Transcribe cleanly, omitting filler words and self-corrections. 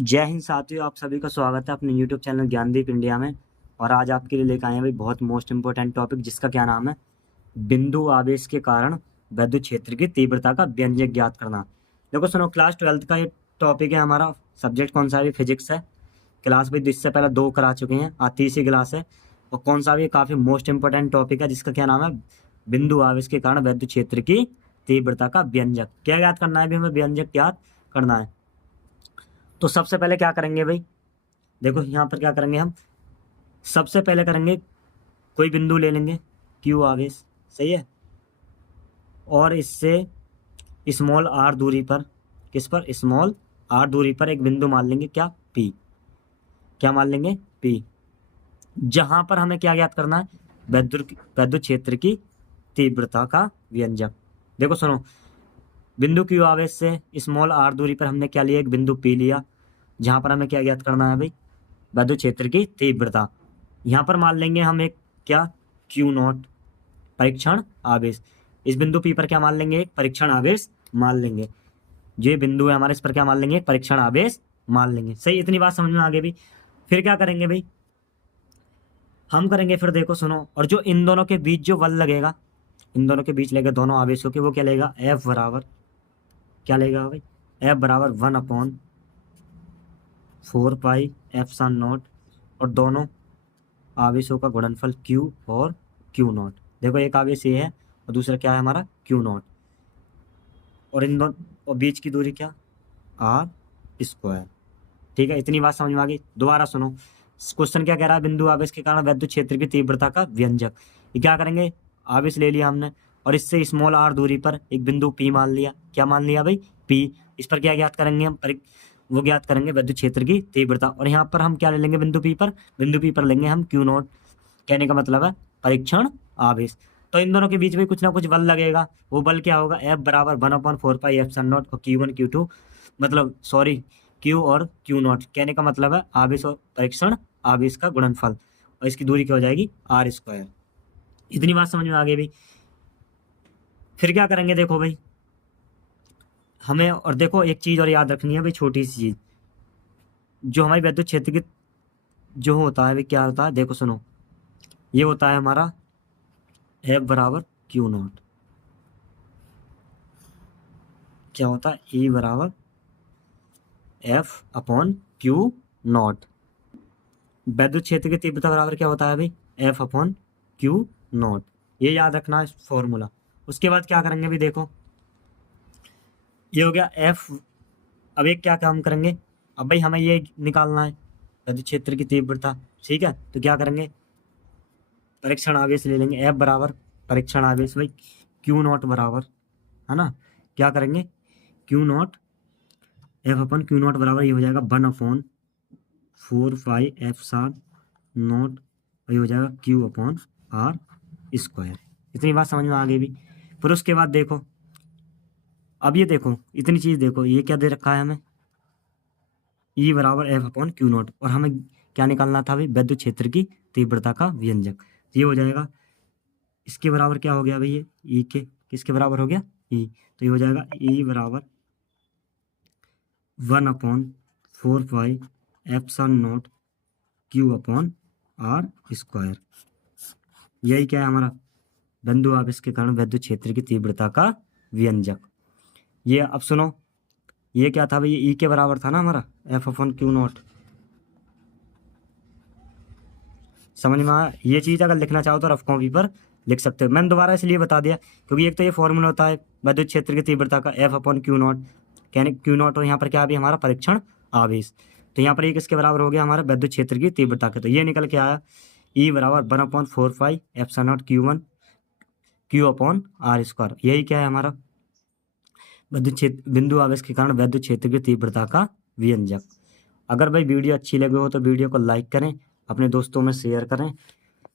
जय हिंद साथियों, आप सभी का स्वागत है अपने YouTube चैनल ज्ञानदीप इंडिया में। और आज आपके लिए लेकर आए हैं भाई बहुत मोस्ट इंपॉर्टेंट टॉपिक, जिसका क्या नाम है, बिंदु आवेश के कारण विद्युत क्षेत्र की तीव्रता का व्यंजक ज्ञात करना। देखो सुनो, क्लास 12th का ये टॉपिक है हमारा। सब्जेक्ट कौन सा भी फिजिक्स है। क्लास भी इससे पहले 2 करा चुके हैं, आज तीसरी क्लास है। और कौन सा भी काफ़ी मोस्ट इंपॉर्टेंट टॉपिक है, जिसका क्या नाम है, बिंदु आवेश के कारण विद्युत क्षेत्र की तीव्रता का व्यंजक। क्या ज्ञात करना है अभी हमें, व्यंजक ज्ञात करना है। तो सबसे पहले क्या करेंगे भाई, देखो यहाँ पर क्या करेंगे हम, सबसे पहले करेंगे कोई बिंदु ले लेंगे क्यू आवेश, सही है। और इससे स्मॉल आर दूरी पर, किस पर, स्मॉल आर दूरी पर एक बिंदु मान लेंगे, क्या, पी। क्या मान लेंगे, पी। जहां पर हमें क्या ज्ञात करना है, विद्युत क्षेत्र की तीव्रता का व्यंजक। देखो सुनो, बिंदु क्यू आवेश से स्मॉल आर दूरी पर हमने क्या लिया, एक बिंदु पी लिया, जहां पर हमें क्या ज्ञात करना है भाई, विद्युत क्षेत्र की तीव्रता। यहाँ पर मान लेंगे हम एक, क्या, क्यू नॉट, परीक्षण आवेश। इस बिंदु पी पर क्या मान लेंगे, एक परीक्षण आवेश मान लेंगे। जो बिंदु है हमारे, इस पर क्या मान लेंगे, एक परीक्षण आवेश मान लेंगे। सही, इतनी बात समझ में आ गई भाई। फिर क्या करेंगे भाई, हम करेंगे फिर, देखो सुनो, और जो इन दोनों के बीच जो बल लगेगा, इन दोनों के बीच लगेगा दोनों आवेशों के, वो क्या लगेगा, एफ बराबर, क्या लगेगा भाई, एफ बराबर 1/4πε0। और दोनों आवेशों का गुणनफल Q और Q नॉट। देखो एक आवेश ये है और दूसरा क्या है हमारा, Q नॉट। और इन दोनों और बीच की दूरी क्या, R स्क्वायर। ठीक है, इतनी बात समझ में आ गई। दोबारा सुनो, क्वेश्चन क्या कह रहा है, बिंदु आवेश के कारण विद्युत क्षेत्र की तीव्रता का व्यंजक। ये क्या करेंगे, आवेश ले लिया हमने और इससे स्मॉल r दूरी पर एक बिंदु P मान लिया। क्या मान लिया भाई, P। इस पर क्या ज्ञात करेंगे हम, वो ज्ञात करेंगे विद्युत क्षेत्र की तीव्रता। और यहाँ पर हम क्या ले लेंगे, बिंदु P पर लेंगे हम Q नॉट। कहने का मतलब है परीक्षण आवेश। तो इन दोनों के बीच में कुछ ना कुछ बल लगेगा। वो बल क्या होगा, F बराबर 1/4πε0 और Q1 Q2, मतलब सॉरी, Q और Q नॉट। कहने का मतलब है आवेश और परीक्षण आवेश का गुणनफल, और इसकी दूरी क्या हो जाएगी, R स्क्वायर। इतनी बात समझ में आ गई भाई। फिर क्या करेंगे, देखो भाई हमें, और देखो एक चीज और याद रखनी है भाई, छोटी सी चीज, जो हमारी विद्युत क्षेत्र की जो होता है भाई, क्या होता है, देखो सुनो, ये होता है हमारा F बराबर Q नॉट। क्या होता है, E बराबर F/Q नॉट। विद्युत क्षेत्र की तीव्रता बराबर क्या होता है भाई, F/Q नॉट। ये याद रखना है फॉर्मूला। उसके बाद क्या करेंगे भाई, देखो ये हो गया F। अब एक क्या काम करेंगे, अब भाई हमें ये निकालना है विद्युत क्षेत्र की तीव्रता। ठीक है, तो क्या करेंगे, परीक्षण आवेश ले लेंगे। F बराबर परीक्षण आवेश भाई Q नॉट बराबर, है ना, क्या करेंगे, Q नॉट, F/Q नॉट बराबर ये हो जाएगा 1/4πε0, ये हो जाएगा Q/R स्क्वायर। इतनी बात समझ में आ गई भी। फिर उसके बाद देखो, अब ये देखो, इतनी चीज देखो, ये क्या दे रखा है हमें, E बराबर F/Q नॉट। और हमें क्या निकालना था भाई, विद्युत क्षेत्र की तीव्रता का व्यंजक। ये हो जाएगा, इसके बराबर क्या हो गया भाई, ये E के किसके बराबर हो गया, E। तो ये हो जाएगा E बराबर 1/4πε0 Q/R स्क्वायर। यही क्या है हमारा, बिंदु आवेश के कारण विद्युत क्षेत्र की तीव्रता का व्यंजक। ये अब सुनो, ये क्या था भाई, ये E के बराबर था ना हमारा, F/Q नॉट। समझ में आया। ये चीज़ अगर लिखना चाहो तो रफ कॉपी पर लिख सकते हो। मैंने दोबारा इसलिए बता दिया क्योंकि एक तो ये फॉर्मूला होता है विद्युत क्षेत्र की तीव्रता का, F/Q नॉट, यानी Q नॉट, और यहाँ पर क्या भी हमारा परीक्षण आवेश। तो यहाँ पर ये किसके बराबर हो गया, हमारा विद्युत क्षेत्र की तीव्रता का। तो ये निकल के आया E बराबर 1/4πε0 Q/R स्क्वायर। यही क्या है हमारा, विद्युत क्षेत्र, बिंदु आवेश के कारण विद्युत क्षेत्र की तीव्रता का व्यंजक। अगर भाई वीडियो अच्छी लगी हो तो वीडियो को लाइक करें, अपने दोस्तों में शेयर करें।